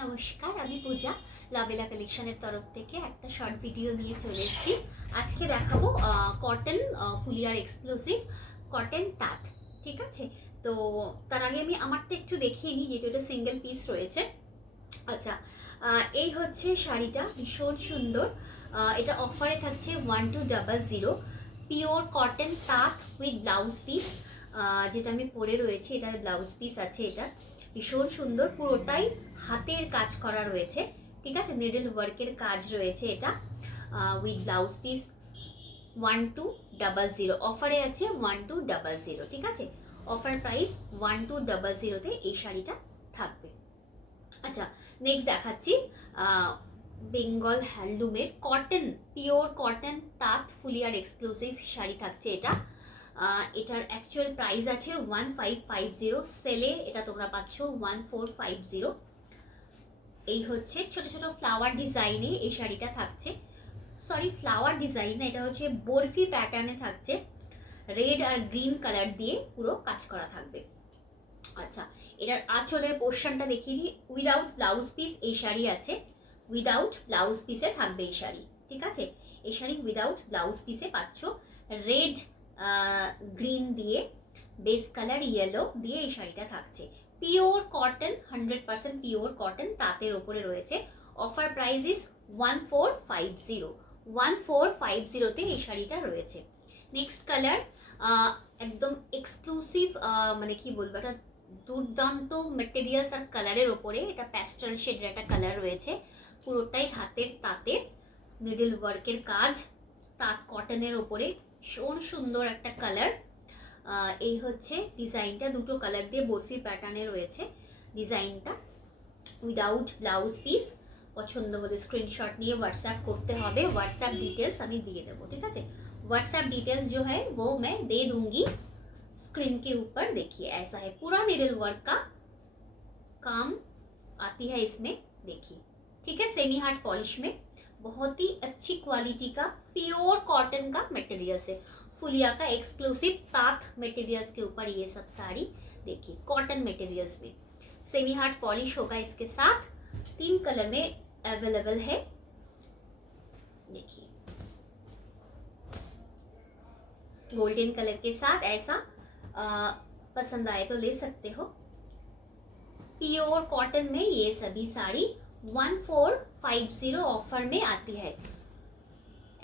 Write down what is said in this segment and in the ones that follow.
নমস্কার, আমি পূজা লাভেলা কালেকশনের তরফ থেকে একটা শর্ট ভিডিও নিয়ে চলে এসেছি। আজকে দেখাবো কটন ফুলিয়ার এক্সক্লুসিভ কটন তাঁত। ঠিক আছে, তো তার আগে আমি আমারটা একটু দেখিয়ে নিই, যেহেতু এটা সিঙ্গেল পিস রয়েছে। আচ্ছা, এই হচ্ছে শাড়িটা, ভীষণ সুন্দর। এটা অফারে থাকছে 1200, পিওর কটন তাঁত উইথ ব্লাউজ পিস। যেটা আমি পরে রয়েছি, এটার ব্লাউজ পিস আছে। এটা ভীষণ সুন্দর, পুরোটাই হাতের কাজ করা রয়েছে। ঠিক আছে, নিডল ওয়ার্কের কাজ রয়েছে এটা, উইথ ব্লাউজ পিস 1200। অফারে আছে 1200। ঠিক আছে, অফার প্রাইস 1200-তে এই শাড়িটা থাকবে। আচ্ছা, নেক্সট দেখাচ্ছি বেঙ্গল হ্যান্ডলুমের কটন, পিওর কটন তাঁত ফুলিয়ার এক্সক্লুসিভ শাড়ি থাকছে এটা। এটার অ্যাকচুয়াল প্রাইস আছে 1550, সেলে এটা তোমরা পাচ্ছ 1450। এই হচ্ছে ছোট ছোট ফ্লাওয়ার ডিজাইনে এই শাড়িটা থাকছে। সরি, ফ্লাওয়ার ডিজাইন না, এটা হচ্ছে বরফি প্যাটার্নে থাকছে। রেড আর গ্রিন কালার দিয়ে পুরো কাজ করা থাকবে। আচ্ছা, এটার আঁচলের পোর্শনটা দেখিয়ে দিই। উইদাউট ব্লাউজ পিস এই শাড়ি আছে, উইদাউট ব্লাউজ পিসে থাকবে এই শাড়ি। ঠিক আছে, এই শাড়ি উইদাউট ব্লাউজ পিসে পাচ্ছ। রেড গ্রিন দিয়ে, বেস কালার ইয়েলো দিয়ে এই শাড়িটা থাকছে। পিওর কটন, 100% পিওর কটন তাঁতের ওপরে রয়েছে। অফার প্রাইস ইস 1450, 1450-তে এই শাড়িটা রয়েছে। নেক্সট কালার, একদম এক্সক্লুসিভ, মানে কি বলবো, এটা দুর্দান্ত মেটেরিয়ালস আর কালারের ওপরে। এটা প্যাস্টেল শেডের একটা কালার রয়েছে, পুরোটাই হাতের তাঁতের নিডল ওয়ার্কের কাজ, তাঁত কটনের ওপরে। ভীষণ সুন্দর একটা কালার। এই হচ্ছে ডিজাইনটা, দুটো কালার দিয়ে বরফি প্যাটার্নে রয়েছে ডিজাইনটা, উইদাউট ব্লাউজ পিস। পছন্দ হলে স্ক্রিনশট নিয়ে व्हाट्सएप করতে হবে। व्हाट्सएप डिटेल्स আমি দিয়ে দেবো। ঠিক আছে, व्हाट्सएप डिटेल्स जो है वो मैं दे दूंगी स्क्रीन के ऊपर। देखिए ऐसा है, पूरा निडल वर्क का काम आती है इसमें, देखिए। ठीक है, सेमी हार्ड पॉलिश में, बहुत ही अच्छी क्वालिटी का प्योर कॉटन का मटेरियल से फुलिया का एक्सक्लूसिव ताँत मटेरियल्स के ऊपर ये सब साड़ी। देखिए कॉटन मटेरियल्स में सेमी हार्ड पॉलिश होगा इसके साथ। 3 कलर में अवेलेबल है, देखिए गोल्डन कलर के साथ ऐसा। पसंद आए तो ले सकते हो। प्योर कॉटन में ये सभी साड़ी 1450 ऑफर में आती है।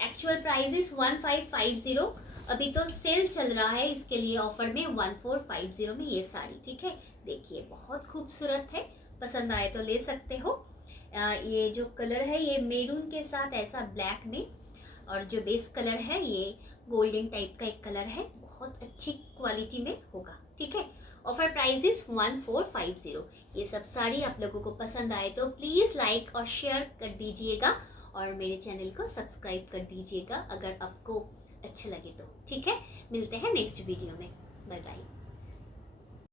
एक्चुअल प्राइस इज 1550, अभी तो सेल चल रहा है, इसके लिए ऑफर में 1450 में ये साड़ी। ठीक है, देखिए बहुत खूबसूरत है, पसंद आए तो ले सकते हो। ये जो कलर है ये मेरून के साथ ऐसा ब्लैक में, और जो बेस कलर है ये गोल्डन टाइप का एक कलर है, बहुत अच्छी क्वालिटी में होगा। ठीक है, ऑफर प्राइस इज 1450। ये सब साड़ी आप लोगों को पसंद आए तो प्लीज़ लाइक और शेयर कर दीजिएगा, और मेरे चैनल को सब्सक्राइब कर दीजिएगा अगर आपको अच्छा लगे तो। ठीक है, मिलते हैं नेक्स्ट वीडियो में, बाय बाय।